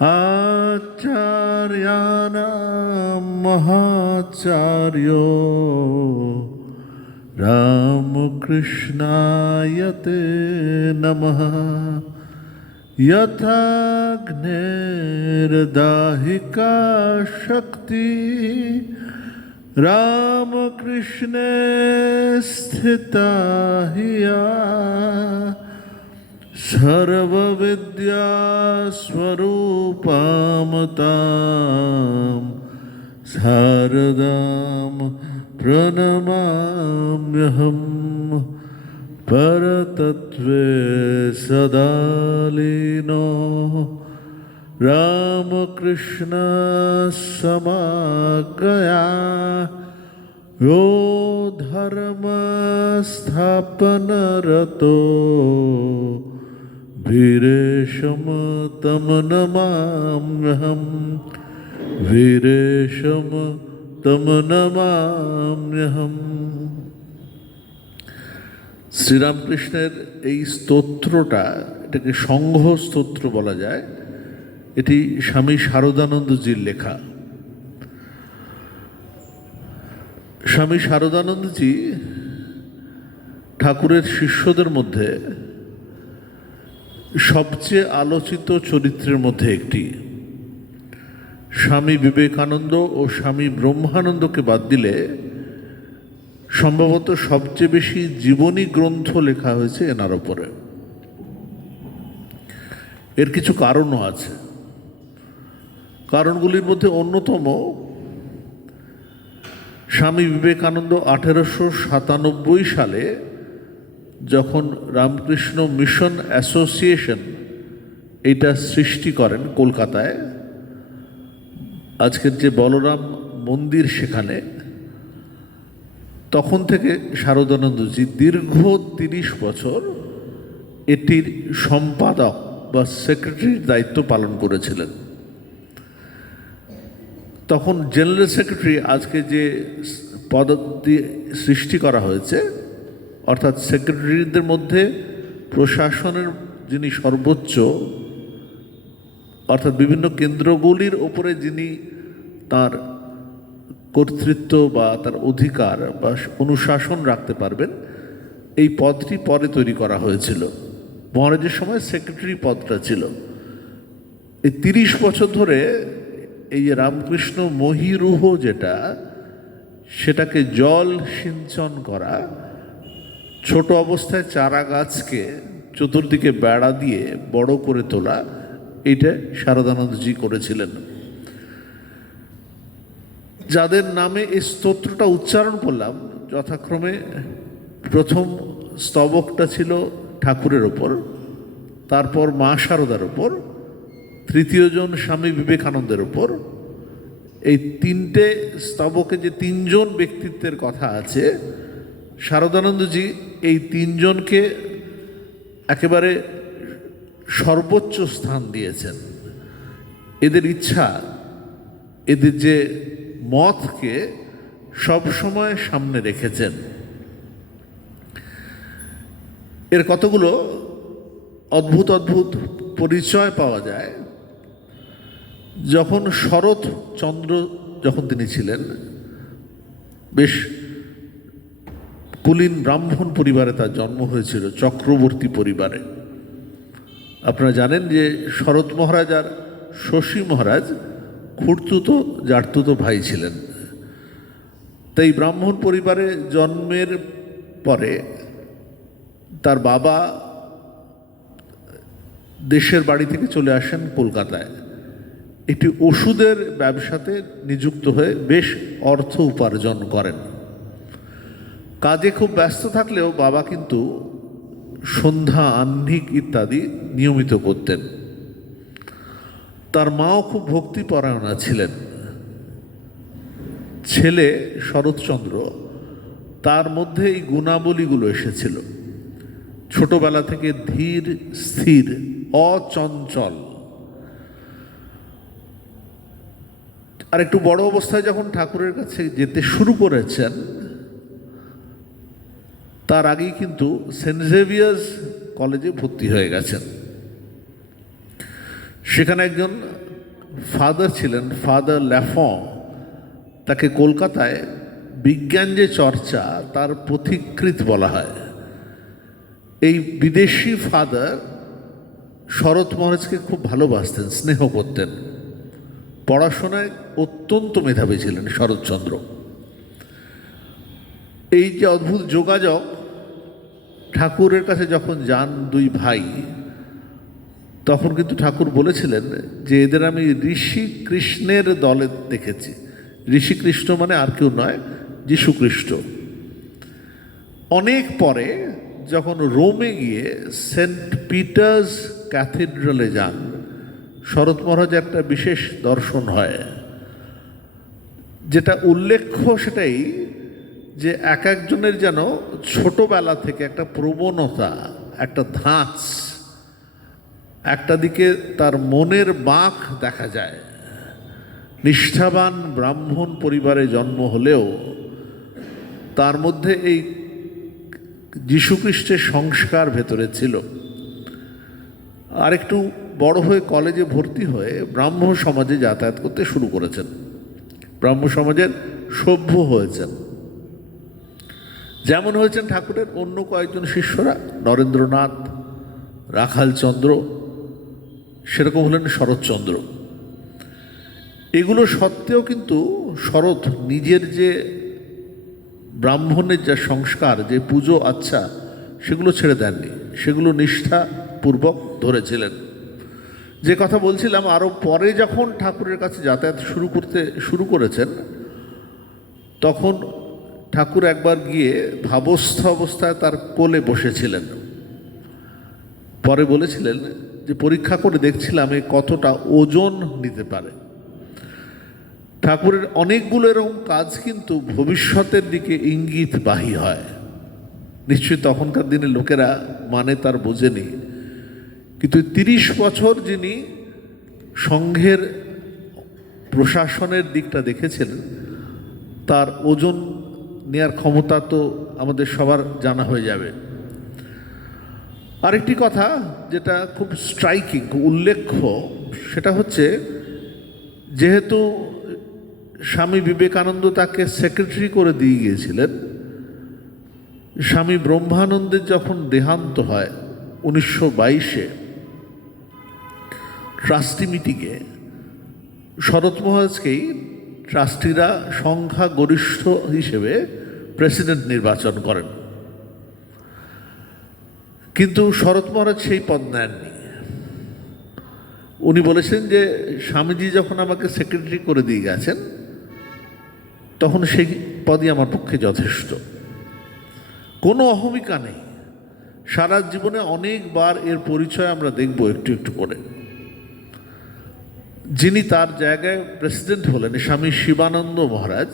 आचार्याणां महाचार्यो रामकृष्णाय ते नमः। यथाग्नेर्दाहिका शक्ति रामकृष्णे स्थिता हिया। सर्वविद्यास्वरूपामतां शारदां प्रणमाम्यहम् परतत्त्वे सदा लीनो रामकृष्णसमागया यो धर्मस्थापनरतो वीरेशं तं नमाम्यहं वीरेशं तं নমাম্যহম শ্রীরামকৃষ্ণের এই স্তোত্রটা এটাকে সংঘ স্তোত্র বলা যায় এটি স্বামী শারদানন্দজির লেখা স্বামী শারদানন্দজি ঠাকুরের শিষ্যদের মধ্যে সবচেয়ে আলোচিত চরিত্রের মধ্যে একটি। স্বামী বিবেকানন্দ ও স্বামী ব্রহ্মানন্দকে বাদ দিলে সম্ভবত সবচেয়ে বেশি জীবনী গ্রন্থ লেখা হয়েছে এনার ওপরে। এর কিছু কারণও আছে। কারণগুলির মধ্যে অন্যতম, স্বামী বিবেকানন্দ আঠেরোশো সাতানব্বই সালে যখন রামকৃষ্ণ মিশন অ্যাসোসিয়েশন এইটা সৃষ্টি করেন কলকাতায়, আজকের যে বলরাম মন্দির সেখানে, তখন থেকে শারদানন্দজি দীর্ঘ তিরিশ বছর এটির সম্পাদক বা সেক্রেটারির দায়িত্ব পালন করেছিলেন। তখন জেনারেল সেক্রেটারি আজকে যে পদটি সৃষ্টি করা হয়েছে অর্থাৎ সেক্রেটারিদের মধ্যে প্রশাসনের যিনি সর্বোচ্চ, অর্থাৎ বিভিন্ন কেন্দ্রগুলির ওপরে যিনি তার কর্তৃত্ব বা তার অধিকার বা অনুশাসন রাখতে পারবেন, এই পদটি পরে তৈরি করা হয়েছিল। মহারাজের সময় সেক্রেটারি পদটা ছিল। এই তিরিশ বছর ধরে এই যে রামকৃষ্ণ মহিরুহ যেটা, সেটাকে জল সিঞ্চন করা ছোট অবস্থায় চারা গাছকে চতুর্দিকে বেড়া দিয়ে বড় করে তোলা, এটা শারদানন্দজি করেছিলেন। যাদের নামে এই স্তোত্রটা উচ্চারণ করলাম, যথাক্রমে প্রথম স্তবকটা ছিল ঠাকুরের ওপর, তারপর মা শারদার ওপর তৃতীয়জন স্বামী বিবেকানন্দের ওপর। এই তিনটে স্তবকে যে তিনজন ব্যক্তিত্বের কথা আছে শারদানন্দজি এই তিনজনকে একেবারে সর্বোচ্চ স্থান দিয়েছেন। এদের ইচ্ছা, এদের যে মতকে সবসময় সামনে রেখেছেন। এর কতগুলো অদ্ভুত অদ্ভুত পরিচয় পাওয়া যায়। যখন শরৎ চন্দ্র যখন তিনি ছিলেন, বেশ কুলীন ব্রাহ্মণ পরিবারে তার জন্ম হয়েছিল, চক্রবর্তী পরিবারে। আপনারা জানেন যে শরৎ মহারাজ আর শশী মহারাজ খুঁড়তুতো জাটতুতো ভাই ছিলেন। তাই ব্রাহ্মণ পরিবারে জন্মের পরে তার বাবা দেশের বাড়ি থেকে চলে আসেন কলকাতায়। একটি ওষুধের ব্যবসাতে নিযুক্ত হয়ে বেশ অর্থ উপার্জন করেন। কাজে খুব ব্যস্ত থাকলেও বাবা কিন্তু সন্ধ্যা, আহ্নিক ইত্যাদি নিয়মিত করতেন। তার মাও খুব ভক্তিপরায়ণা ছিলেন। ছেলে শরৎচন্দ্র, তার মধ্যে এই গুণাবলীগুলো এসেছিল। ছোটবেলা থেকে ধীর, স্থির, অচঞ্চল। আর একটু বড় অবস্থায় যখন ঠাকুরের কাছে যেতে শুরু করেছেন তার আগেই কিন্তু সেন্ট জেভিয়ার্স কলেজে ভর্তি হয়ে গেছেন। সেখানে একজন ফাদার ছিলেন, ফাদার ল্যাফং তাকে কলকাতায় বিজ্ঞান যে চর্চা, তার পথিকৃত বলা হয়। এই বিদেশি ফাদার শরৎ মহারাজকে খুব ভালোবাসতেন, স্নেহ করতেন। পড়াশোনায় অত্যন্ত মেধাবী ছিলেন শরৎচন্দ্র। এই যে অদ্ভুত যোগাযোগ, ঠাকুরের কাছে যখন যান দুই ভাই, তখন কিন্তু ঠাকুর বলেছিলেন যে, এদের আমি ঋষি কৃষ্ণের দলে দেখেছি। ঋষি কৃষ্ণ মানে আর কেউ নয় যীশু খ্রিস্ট অনেক পরে যখন রোমে গিয়ে সেন্ট পিটার্স ক্যাথিড্রালে যান, শরৎ মহারাজ একটা বিশেষ দর্শন হয়। যেটা উল্লেখ্য সেটাই যে এক একজনের যেন ছোটবেলা থেকে একটা প্রবণতা, একটা ধাঁচ, একটা দিকে তার মনের বাঁক দেখা যায়। নিষ্ঠাবান ব্রাহ্মণ পরিবারে জন্ম হলেও তার মধ্যে এই যীশুখ্রিস্টের সংস্কার ভেতরে ছিল। আর একটু বড় হয়ে কলেজে ভর্তি হয়ে ব্রাহ্ম সমাজে যাতায়াত করতে শুরু করেছেন। ব্রাহ্ম সমাজের সভ্য হয়েছেন। যেমন হয়েছেন ঠাকুরের অন্য কয়েকজন শিষ্যরা, নরেন্দ্রনাথ রাখালচন্দ্র সেরকম হলেন শরৎচন্দ্র এগুলো সত্ত্বেও কিন্তু শরৎ নিজের যে ব্রাহ্মণের যা সংস্কার, যে পুজো আচ্ছা সেগুলো ছেড়ে দেননি। সেগুলো নিষ্ঠাপূর্বক ধরেছিলেন। যে কথা বলছিলাম আরও পরে যখন ঠাকুরের কাছে যাতায়াত শুরু করতে, শুরু করেছেন, তখন ঠাকুর একবার গিয়ে ভাবস্থ অবস্থায় তার কোলে বসেছিলেন। পরে বলেছিলেন যে, পরীক্ষা করে দেখছিলাম এ কতটা ওজন নিতে পারে। ঠাকুরের অনেকগুলো এরকম কাজ কিন্তু ভবিষ্যতের দিকে ইঙ্গিত বাহী হয়। নিশ্চয়ই তখনকার দিনে লোকেরা মানে তার বোঝেনি। কিন্তু তিরিশ বছর যিনি সংঘের প্রশাসনের দিকটা দেখেছিলেন তার ওজন নেয়ার ক্ষমতা তো আমাদের সবার জানা হয়ে যাবে। আরেকটি কথা যেটা খুব স্ট্রাইকিং উল্লেখ্য, সেটা হচ্ছে যেহেতু স্বামী বিবেকানন্দ তাকে সেক্রেটারি করে দিয়ে গিয়েছিলেন, স্বামী ব্রহ্মানন্দের যখন দেহান্ত হয় উনিশশো বাইশে ট্রাস্টি মিটিংয়ে শরৎ মহারাজকেই ট্রাস্টিরা সংখ্যা গরিষ্ঠ হিসেবে প্রেসিডেন্ট নির্বাচন করেন। কিন্তু শরৎ মহারাজ সেই পদ নেননি। উনি বলেছেন যে, স্বামীজি যখন আমাকে সেক্রেটারি করে দিয়ে গেছেন, তখন সেই পদই আমার পক্ষে যথেষ্ট। কোনো অহমিকা নেই। সারা জীবনে অনেকবার এর পরিচয় আমরা দেখব একটু একটু করে। যিনি তার জায়গায় প্রেসিডেন্ট হলেন, স্বামী শিবানন্দ মহারাজ,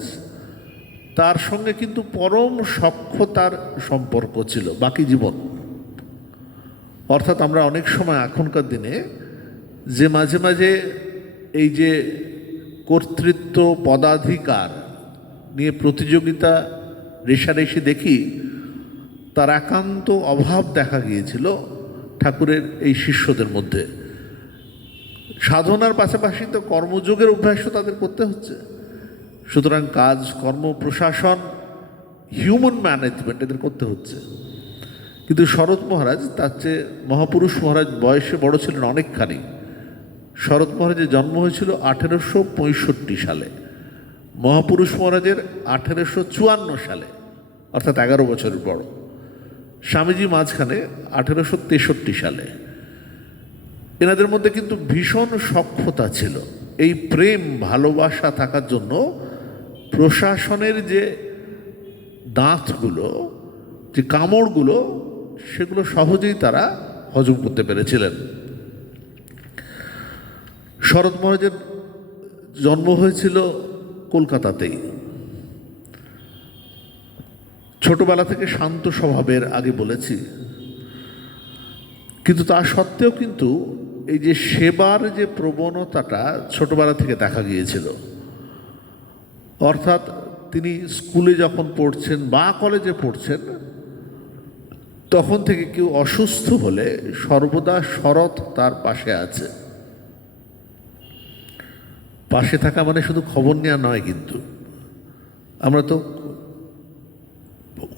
তার সঙ্গে কিন্তু পরম সক্ষতার সম্পর্ক ছিল, বাকি জীবন। অর্থাৎ আমরা অনেক সময় এখনকার দিনে যে মাঝে মাঝে এই যে কর্তৃত্ব, পদাধিকার নিয়ে প্রতিযোগিতা, রেশারেশি দেখি, তার একান্ত অভাব দেখা গিয়েছিল ঠাকুরের এই শিষ্যদের মধ্যে। সাধনার পাশাপাশি তো কর্মযোগের অভ্যাসও তাদের করতে হচ্ছে। সুতরাং কাজ, কর্ম, প্রশাসন হিউম্যান ম্যানেজমেন্ট এদের করতে হচ্ছে। কিন্তু শরৎ মহারাজ, তার চেয়ে মহাপুরুষ মহারাজ বয়সে বড় ছিলেন অনেকখানি। শরৎ মহারাজের জন্ম হয়েছিল আঠেরোশো পঁয়ষট্টি সালে। মহাপুরুষ মহারাজের আঠেরোশো চুয়ান্ন সালে, অর্থাৎ এগারো বছরের বড়। স্বামীজি মাঝখানে আঠেরোশো তেষট্টি সালে। এনাদের মধ্যে কিন্তু ভীষণ সক্ষতা ছিল। এই প্রেম, ভালোবাসা থাকার জন্য প্রশাসনের যে দাঁতগুলো, যে কামড়গুলো, সেগুলো সহজেই তারা হজম করতে পেরেছিলেন। শরৎ মহারাজের জন্ম হয়েছিল কলকাতাতেই। ছোটবেলা থেকে শান্ত স্বভাবের আগে বলেছি। কিন্তু তা সত্ত্বেও কিন্তু এই যে সেবার যে প্রবণতাটা ছোটবেলা থেকে দেখা গিয়েছিল, অর্থাৎ তিনি স্কুলে যখন পড়ছেন বা কলেজে পড়ছেন, তখন থেকে কেউ অসুস্থ হলে সর্বদা শরৎ তার পাশে আছে। পাশে থাকা মানে শুধু খবর নেওয়া নয় কিন্তু। আমরা তো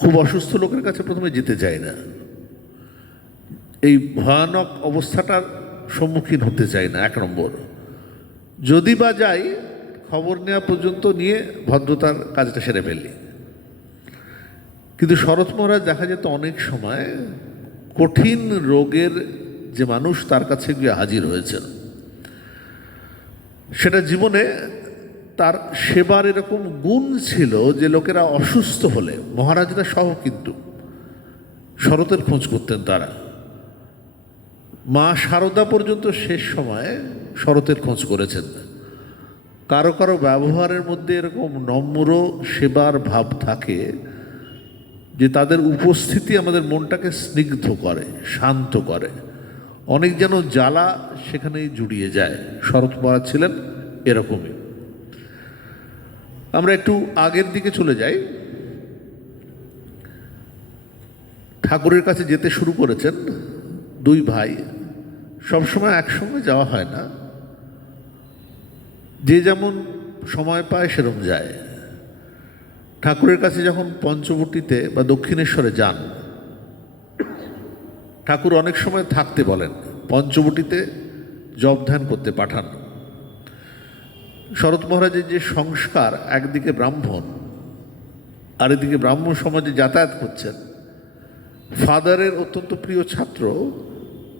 খুব অসুস্থ লোকের কাছে প্রথমে যেতে চাই না। এই ভয়ানক অবস্থাটার সম্মুখীন হতে চাই না, এক নম্বর। যদি বা যাই, খবর নেওয়া পর্যন্ত নিয়ে ভদ্রতার কাজটা সেরে ফেলি। কিন্তু শরৎ মহারাজ দেখা যেত অনেক সময় কঠিন রোগের যে মানুষ তার কাছে গিয়ে হাজির হয়েছেন। সেটা জীবনে তার সেবার এরকম গুণ ছিল যে লোকেরা অসুস্থ হলে, মহারাজরা সহ কিন্তু শরতের খোঁজ করতেন তারা। মা শারদা পর্যন্ত শেষ সময়ে শরতের খোঁজ করেছেন কারও কারও ব্যবহারের মধ্যে এরকম নম্র, সেবার ভাব থাকে যে তাদের উপস্থিতি আমাদের মনটাকে স্নিগ্ধ করে, শান্ত করে। অনেক যেন জ্বালা সেখানেই জুড়িয়ে যায়। শরৎ মহারাজ ছিলেন এরকমই। আমরা একটু আগের দিকে চলে যাই। ঠাকুরের কাছে যেতে শুরু করেছেন দুই ভাই। সবসময় একসঙ্গে যাওয়া হয় না। যে যেমন সময় পায় সেরকম যায়। ঠাকুরের কাছে যখন পঞ্চবটিতে বা দক্ষিণেশ্বরে যান, ঠাকুর অনেক সময় থাকতে বলেন, পঞ্চবটিতে জব ধ্যান করতে পাঠান। শরৎ মহারাজের যে সংস্কার, একদিকে ব্রাহ্মণ আর এদিকে ব্রাহ্মণ সমাজে যাতায়াত করছেন। ফাদারের অত্যন্ত প্রিয় ছাত্র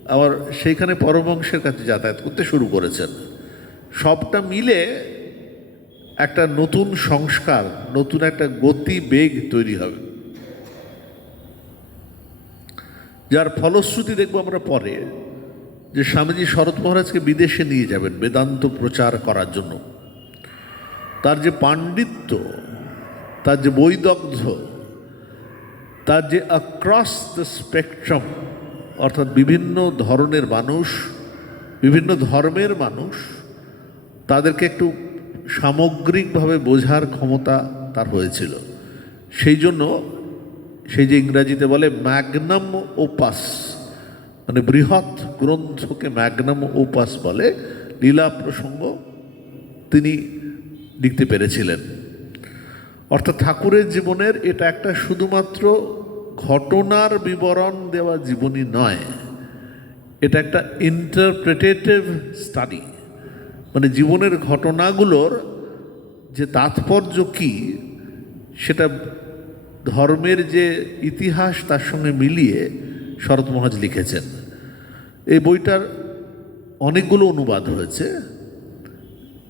আবার সেইখানে পরমংশের কাছে যাতায়াত করতে শুরু করেছেন। সবটা মিলে একটা নতুন সংস্কার, নতুন একটা গতি বেগ তৈরি হবে। যার ফলশ্রুতি দেখব আমরা পরে, যে স্বামীজি শরৎ মহারাজকে বিদেশে নিয়ে যাবেন বেদান্ত প্রচার করার জন্য। তার যে পাণ্ডিত্য, তার যে বৈদগ্ধ, তার যে অ্যাক্রস দ্য স্পেকট্রাম অর্থাৎ বিভিন্ন ধরনের মানুষ, বিভিন্ন ধর্মের মানুষ, তাদেরকে একটু সামগ্রিকভাবে বোঝার ক্ষমতা তার হয়েছিল। সেই জন্য সেই যে ইংরাজিতে বলে ম্যাগনাম ওপাস মানে বৃহৎ গ্রন্থকে ম্যাগনাম ওপাস বলে, লীলা প্রসঙ্গ তিনি লিখতে পেরেছিলেন। অর্থাৎ ঠাকুরের জীবনের এটা একটা শুধুমাত্র ঘটনার বিবরণ দেওয়া জীবনী নয়। এটা একটা ইন্টারপ্রেটেটিভ স্টাডি মানে জীবনের ঘটনাগুলোর যে তাৎপর্য কি, সেটা ধর্মের যে ইতিহাস তার সঙ্গে মিলিয়ে শরৎ মহাজ লিখেছেন। এই বইটার অনেকগুলো অনুবাদ হয়েছে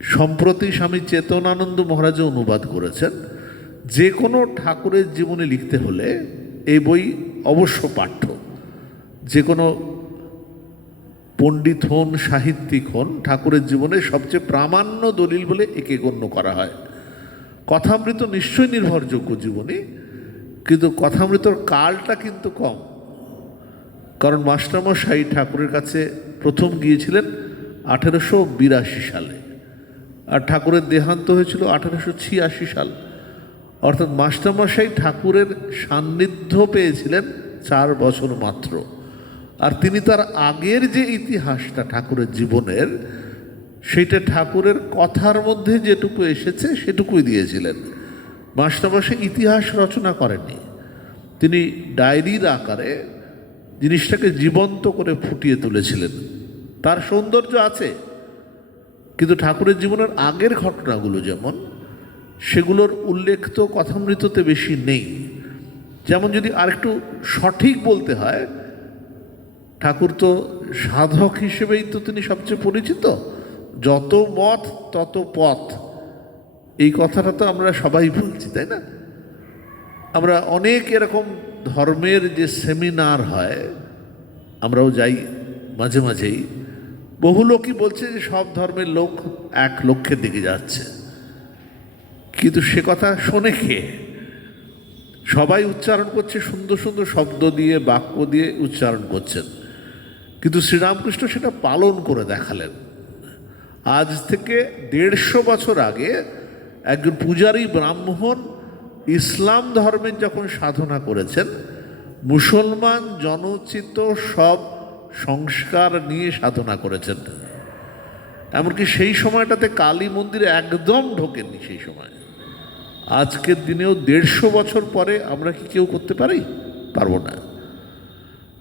সম্প্রতি স্বামী চেতনানন্দ মহারাজও অনুবাদ করেছেন। যে কোনো ঠাকুরের জীবনে লিখতে হলে এই বই অবশ্য পাঠ্য। যে কোনো পণ্ডিত হন, সাহিত্যিক হন, ঠাকুরের জীবনে সবচেয়ে প্রামাণ্য দলিল বলে একে গণ্য করা হয়। কথামৃত নিশ্চয়ই নির্ভরযোগ্য জীবনী, কিন্তু কথামৃতর কালটা কিন্তু কম। কারণ মাস্টারমশাই ঠাকুরের কাছে প্রথম গিয়েছিলেন আঠেরোশো বিরাশি সালে, আর ঠাকুরের দেহান্ত হয়েছিল আঠেরোশো ছিয়াশি সাল। অর্থাৎ মাস্টারমশাই ঠাকুরের সান্নিধ্য পেয়েছিলেন চার বছর মাত্র। আর তিনি তার আগের যে ইতিহাসটা ঠাকুরের জীবনের, সেইটা ঠাকুরের কথার মধ্যে যেটুকু এসেছে সেটুকুই দিয়েছিলেন। মাস্টারমশাই ইতিহাস রচনা করেননি। তিনি ডায়েরির আকারে জিনিসটাকে জীবন্ত করে ফুটিয়ে তুলেছিলেন। তার সৌন্দর্য আছে, কিন্তু ঠাকুরের জীবনের আগের ঘটনাগুলো যেমন সেগুলোর উল্লেখ তো কথামৃততে বেশি নেই। যেমন যদি আরেকটু সঠিক বলতে হয়, ঠাকুর তো সাধক হিসেবেই তো তিনি সবচেয়ে পরিচিত। যত মত, তত পথ। এই কথাটা তো আমরা সবাই বলছি, তাই না? আমরা অনেক এরকম ধর্মের যে সেমিনার হয়, আমরাও যাই মাঝে মাঝেই। বহু লোকই বলছে যে সব ধর্মের লোক এক লক্ষ্যের দিকে যাচ্ছে। কিন্তু সে কথা শোনে কে? সবাই উচ্চারণ করছে, সুন্দর সুন্দর শব্দ দিয়ে, বাক্য দিয়ে উচ্চারণ করছেন। কিন্তু শ্রীরামকৃষ্ণ সেটা পালন করে দেখালেন। আজ থেকে দেড়শো বছর আগে একজন পূজারী ব্রাহ্মণ ইসলাম ধর্মের যখন সাধনা করেছেন, মুসলমান জনচিত সব সংস্কার নিয়ে সাধনা করেছেন। এমনকি সেই সময়টাতে কালী মন্দিরে একদম ঢোকেননি সেই সময়। আজকের দিনেও দেড়শো বছর পরে আমরা কি কেউ করতে পারি? পারব না।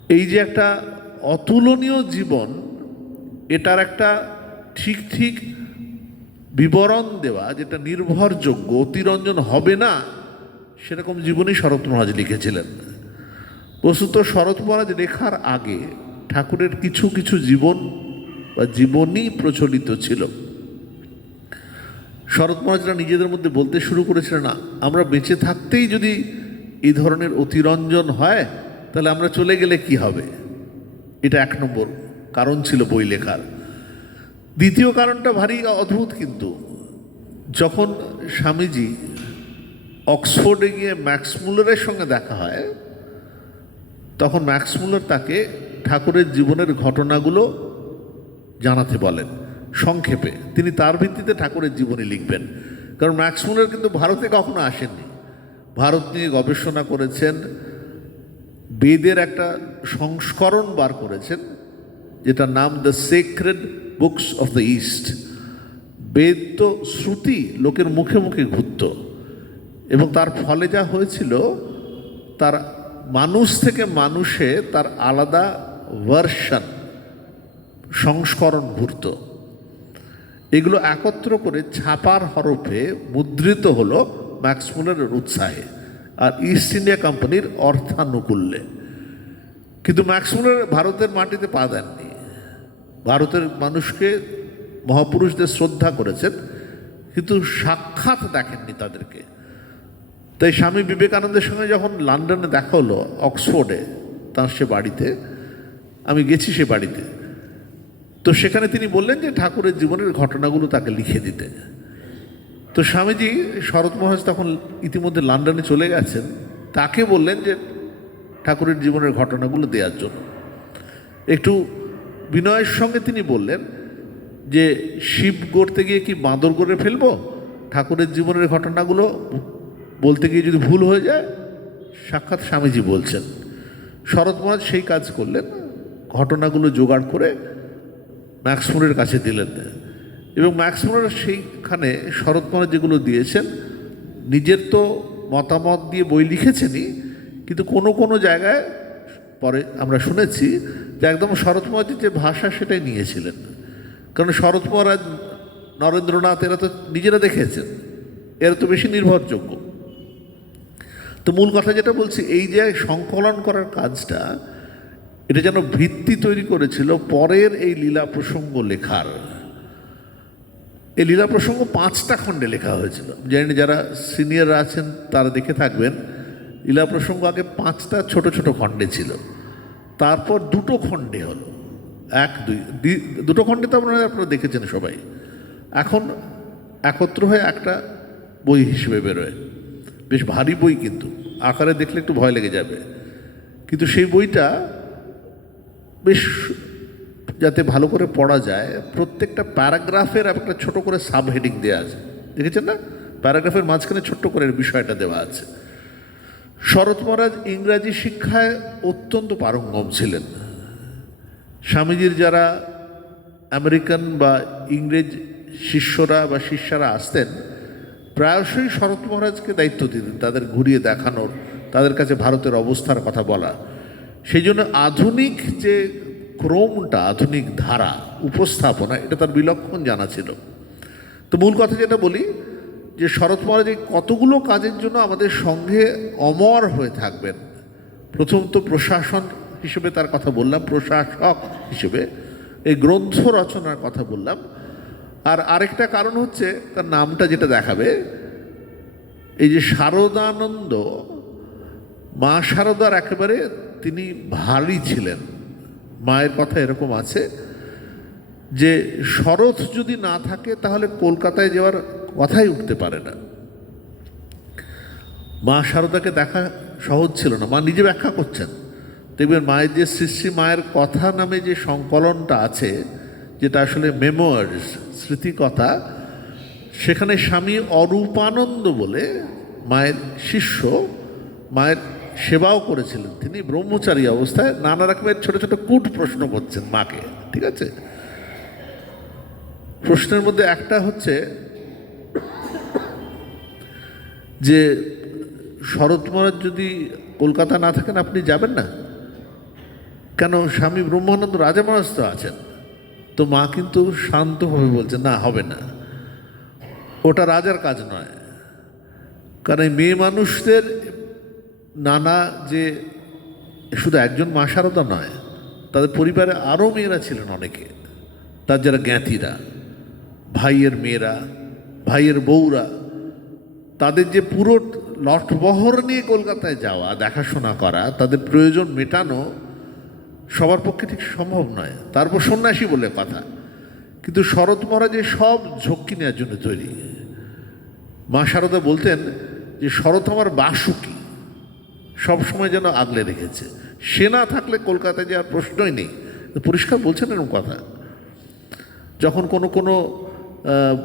এই যে একটা অতুলনীয় জীবন, এটার একটা ঠিক ঠিক বিবরণ দেওয়া, যেটা নির্ভরযোগ্য, অতিরঞ্জন হবে না, সেরকম জীবনই শরৎ মহারাজ লিখেছিলেন। বস্তুত শরৎ মহারাজ লেখার আগে ঠাকুরের কিছু কিছু জীবন বা জীবনই প্রচলিত ছিল। শরৎ মহারাজরা নিজেদের মধ্যে বলতে শুরু করেছিলেন না, আমরা বেঁচে থাকতেই যদি এই ধরনের অতিরঞ্জন হয়, তাহলে আমরা চলে গেলে কি হবে? এটা এক নম্বর কারণ ছিল বই লেখার। দ্বিতীয় কারণটা ভারী অদ্ভুত কিন্তু। যখন স্বামীজি অক্সফোর্ডে গিয়ে ম্যাক্সমুলারের সঙ্গে দেখা হয়, তখন ম্যাক্সমুলার তাকে ঠাকুরের জীবনের ঘটনাগুলো জানাতে বলেন। সংক্ষেপে, তিনি তার ভিত্তিতে ঠাকুরের জীবনী লিখবেন। কারণ ম্যাক্স মুলার কিন্তু ভারতে কখনো আসেননি। ভারত নিয়ে গবেষণা করেছেন, বেদের একটা সংস্করণ বার করেছেন, যেটার নাম the Sacred Books of the East Veda তো শ্রুতি লোকের মুখে মুখে ঘুরত। এবং তার ফলে যা হয়েছিল, তার মানুষ থেকে মানুষে তার আলাদা ভার্সন সংস্করণ ঘুরত। এগুলো একত্র করে ছাপার হরফে মুদ্রিত হলো ম্যাক্সমুলারের উৎসাহে আর ইস্ট ইন্ডিয়া কোম্পানির অর্থানুকূল্যে। কিন্তু ম্যাক্সমুলার ভারতের মাটিতে পা দেননি। ভারতের মানুষকে মহাপুরুষদের শ্রদ্ধা করেছেন, কিন্তু সাক্ষাৎ দেখেননি তাদেরকে। তাই স্বামী বিবেকানন্দের সঙ্গে যখন লন্ডনে দেখা হলো অক্সফোর্ডে, তার সে বাড়িতে, আমি গেছি সে বাড়িতে। তো সেখানে তিনি বললেন যে ঠাকুরের জীবনের ঘটনাগুলো তাকে লিখে দিতে। তো স্বামীজি শরৎ মহারাজ তখন ইতিমধ্যে লন্ডনে চলে গেছেন, তাকে বললেন যে ঠাকুরের জীবনের ঘটনাগুলো দেওয়ার জন্য। একটু বিনয়ের সঙ্গে তিনি বললেন যে, শিব গড়তে গিয়ে কি বাঁদর করে ফেলব? ঠাকুরের জীবনের ঘটনাগুলো বলতে গিয়ে যদি ভুল হয়ে যায়, সাক্ষাৎ স্বামীজি বলছেন। শরৎ মহারাজ সেই কাজ করলেন, ঘটনাগুলো জোগাড় করে ম্যাক্সমোরের কাছে দিলেন এবং ম্যাক্সমোর সেইখানে শরৎ মহারাজ যেগুলো দিয়েছেন, নিজের তো মতামত দিয়ে বই লিখেছেনই, কিন্তু কোনো কোনো জায়গায় পরে আমরা শুনেছি যে একদম শরৎ মহারাজের যে ভাষা সেটাই নিয়েছিলেন। কারণ শরৎ মহারাজ নরেন্দ্রনাথ, এরা তো নিজেরা দেখেছেন, এরা তো বেশি নির্ভরযোগ্য। তো মূল কথা যেটা বলছি, এই যে সংকলন করার কাজটা এটা যেন ভিত্তি তৈরি করেছিল পরের এই লীলা প্রসঙ্গ লেখার। এই লীলা প্রসঙ্গ পাঁচটা খণ্ডে লেখা হয়েছিল। জানি যারা সিনিয়ররা আছেন তারা দেখে থাকবেন। লীলা প্রসঙ্গ আগে পাঁচটা ছোট ছোট খণ্ডে ছিল। তারপর দুটো খণ্ডে হলো। এক, দুই দুটো খণ্ডে তো আপনারা আপনারা দেখেছেন সবাই। এখন একত্র হয়ে একটা বই হিসেবে বেরোয়। বেশ ভারী বই কিন্তু। আকারে দেখলে একটু ভয় লেগে যাবে। কিন্তু সেই বইটা বেশ যাতে ভালো করে পড়া যায়, প্রত্যেকটা প্যারাগ্রাফের একটা ছোট করে সাব হেডিং দেওয়া আছে। দেখেছেন না? প্যারাগ্রাফের মাঝখানে ছোট্ট করে বিষয়টা দেওয়া আছে। শরৎ মহারাজ ইংরাজি শিক্ষায় অত্যন্ত পারঙ্গম ছিলেন। স্বামীজির যারা আমেরিকান বা ইংরেজ শিষ্যরা বা শিষ্যারা আসতেন, প্রায়শই শরৎ মহারাজকে দায়িত্ব দিতেন তাদের ঘুরিয়ে দেখানোর, তাদের কাছে ভারতের অবস্থার কথা বলা। সেই জন্য আধুনিক যে ক্রমটা, আধুনিক ধারা, উপস্থাপনা, এটা তার বিলক্ষণ জানা ছিল। তো মূল কথা যেটা বলি, যে শরৎ মহারাজ এই কতগুলো কাজের জন্য আমাদের সঙ্গে অমর হয়ে থাকবেন। প্রথম তো প্রশাসন হিসেবে তার কথা বললাম, প্রশাসক হিসেবে এই গ্রন্থ রচনার কথা বললাম। আর আরেকটা কারণ হচ্ছে, তার নামটা যেটা দেখাবে, এই যে শারদানন্দ মা শারদার একেবারে তিনি ভারী ছিলেন। মায়ের কথা এরকম আছে যে শরৎ যদি না থাকে তাহলে কলকাতায় যাওয়ার কথাই উঠতে পারে না। মা শারদাকে দেখা সহজ ছিল না। মা নিজে ব্যাখ্যা করছেন। দেখবেন মায়ের যে শ্রী মায়ের কথা নামে যে সংকলনটা আছে, যেটা আসলে মেমোয়ার্স, স্মৃতিকথা, সেখানে স্বামী অরূপানন্দ বলে মায়ের শিষ্য, মায়ের সেবাও করেছিলেন তিনি, ব্রহ্মচারী অবস্থায় নানা রকমের ছোট ছোট কুট প্রশ্ন করছেন মাকে, ঠিক আছে? প্রশ্নের মধ্যে একটা হচ্ছে যে, শরৎ মহারাজ যদি কলকাতা না থাকেন, আপনি যাবেন না? কেন? স্বামী ব্রহ্মানন্দ রাজা মহারাজ তো আছেন। তো মা কিন্তু শান্তভাবে বলছে, না, হবে না। ওটা রাজার কাজ নয়। কারণ মেয়ে মানুষদের নানা যে শুধু একজন মা সারদা নয়, তাদের পরিবারে আরও মেয়েরা ছিলেন অনেকে। তার যারা জ্ঞাতিরা, ভাইয়ের মেয়েরা, ভাইয়ের বউরা, তাদের যে পুরো লটবহর নিয়ে কলকাতায় যাওয়া, দেখাশোনা করা, তাদের প্রয়োজন মেটানো সবার পক্ষে ঠিক সম্ভব নয়। তারপর সন্ন্যাসী বলে কথা। কিন্তু শরৎ মহারাজের সব ঝক্কি নেওয়ার জন্য তৈরি। মা শারদা বলতেন যে, শরৎ আমার বাসুকি। সব সময় যেন আগলে রেখেছে। সে না থাকলে কলকাতায় যাওয়ার প্রশ্নই নেই। পরিষ্কার বলছেন এরকম কথা। যখন কোনো কোনো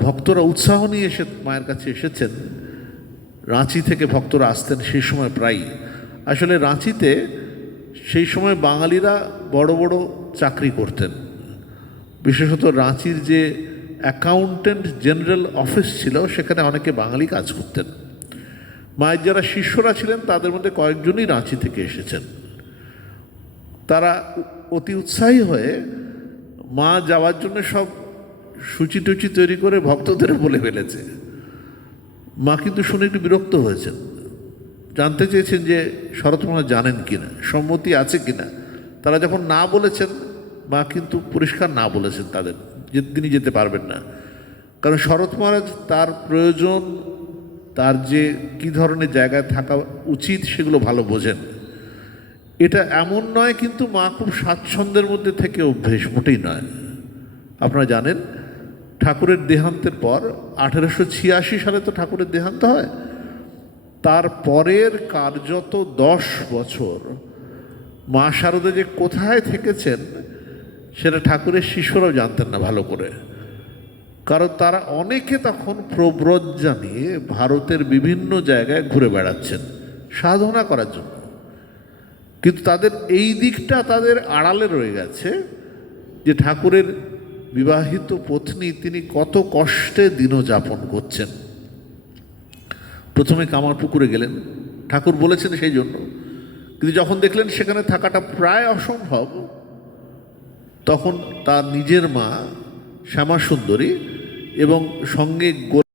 ভক্তরা উৎসাহ নিয়ে এসে মায়ের কাছে এসেছেন, রাঁচি থেকে ভক্তরা আসতেন সেই সময় প্রায়ই। আসলে রাঁচিতে সেই সময় বাঙালিরা বড় বড় চাকরি করতেন। বিশেষত রাঁচির যে অ্যাকাউন্টেন্ট জেনারেল অফিস ছিল, সেখানে অনেকে বাঙালি কাজ করতেন। মায়ের যারা শিষ্যরা ছিলেন, তাদের মধ্যে কয়েকজনই রাঁচি থেকে এসেছেন। তারা অতি উৎসাহী হয়ে মা যাওয়ার জন্য সব সূচি টুচি তৈরি করে ভক্তদের বলে ফেলেছে। মা কিন্তু শুনে একটু বিরক্ত হয়েছেন। জানতে চেয়েছেন যে শরৎ মহারাজ জানেন কিনা, সম্মতি আছে কিনা। তারা যখন না বলেছেন, মা কিন্তু পরিষ্কার না বলেছেন তাদের, যে তিনি যেতে পারবেন না। কারণ শরৎ মহারাজ তার প্রয়োজন তার যে কী ধরনের জায়গায় থাকা উচিত সেগুলো ভালো বোঝেন। এটা এমন নয় কিন্তু মা খুব স্বাচ্ছন্দ্যের মধ্যে থেকে অভ্যেস, মোটেই নয়। আপনারা জানেন, ঠাকুরের দেহান্তের পর আঠেরোশো ছিয়াশি সালে তো ঠাকুরের দেহান্ত হয়। তার পরের কার্যত দশ বছর মা শারদা যে কোথায় থেকেছেন, সেটা ঠাকুরের শিষ্যরাও জানতেন না ভালো করে। কারণ তারা অনেকে তখন প্রব্রজ্জা নিয়ে ভারতের বিভিন্ন জায়গায় ঘুরে বেড়াচ্ছেন, সাধনা করার জন্য। কিন্তু তাদের এই দিকটা তাদের আড়ালে রয়ে গেছে যে ঠাকুরের বিবাহিত পত্নী তিনি কত কষ্টে দিনযাপন করছেন। প্রথমে কামারপুকুরে গেলেন, ঠাকুর বলেছেন সেই জন্য। কিন্তু যখন দেখলেন সেখানে থাকাটা প্রায় অসম্ভব, তখন তার নিজের মা শ্যামা সুন্দরী এবং সঙ্গে